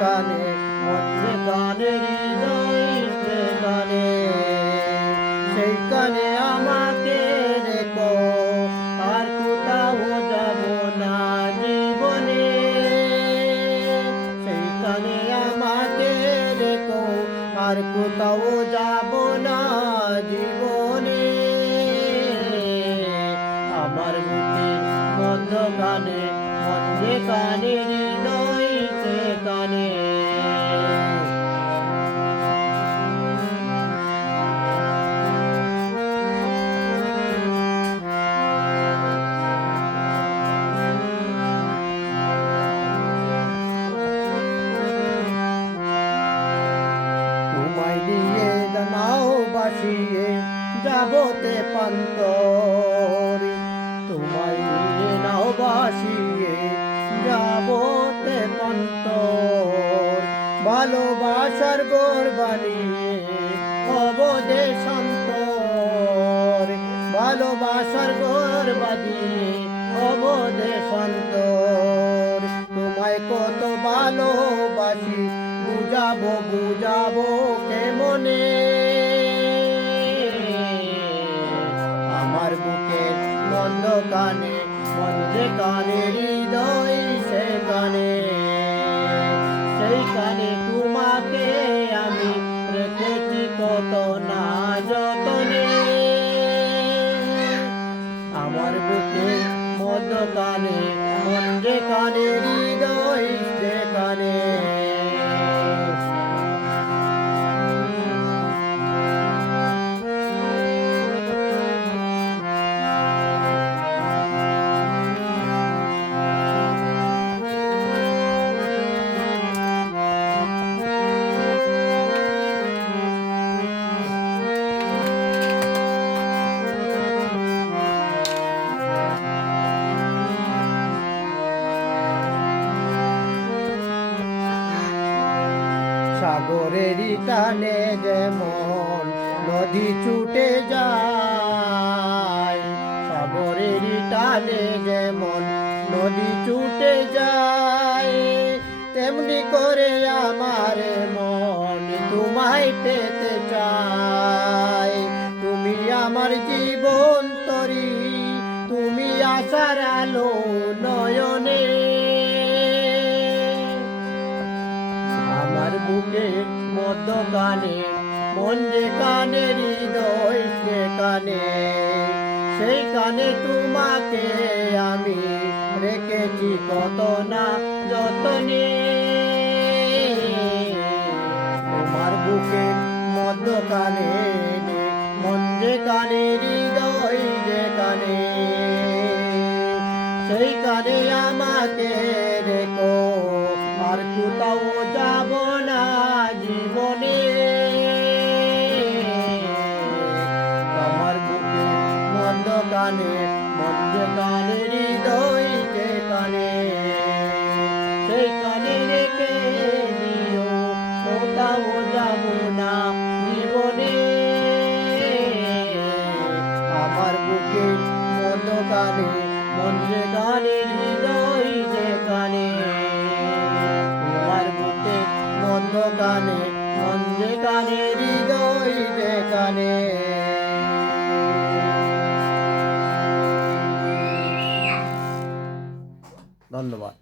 গানে মধ্যে গানের গানে সেই গানে আমাকে রেখো আর কোথাও যাব না জীবনে সেই গানে আমাকে রেখো আর কোথাও যাব না জীবনে আমার বুকে মন্দ গানে মধ্যে গানের গানে তোমায় নিয়ে নাও বাসিয়ে যাবতে পান্তরে তোমায় নিয়ে নাও বাসিয়ে যাবতে পান্তর ভালোবাসার গোর বানিয়ে অবদে সন্তর ভালোবাসার গোর বানিয়ে অবদে সন্তর তোমায় কত ভালোবাসি বুঝাবো বুঝাবো কেমনে আমার বুকের মন্দ কানে মন্দে কানে হৃদয় সে কানে সেই কানে তোমাকে আমি রেখেছি কত না যতনে আমার বুকের মন্দ কানে মন্দে কানে হৃদয় সে কানে সাগরেরই টানে যেমন নদী ছুটে যায় সাগরেরই টানে যেমন নদী ছুটে যায় তেমনি করে আমার মন তোমায় পেতে চায় তুমি আমার জীবন তরি তুমি আশার আলো নয়নে আমার বুকে মধ্য কানে মন যে কানে হৃদয় সে কানে সেই কানে তোমাকে আমি রেখেছি কত না যতনে তোমার বুকে মধ্য কানে মন যে কানে হৃদয় যে কানে সেই কানে আমাকে রেখো আর কোথাও যাব না জীবনে আমার বুকে মন্দ কানে মন্দ কানে হৃদয় যে কানে সেই কানে রেখে দিও কোথাও যাব না জীবনে আমার বুকে মন্দ কানে মন্দ কানে হৃদয় ধন্যবাদ।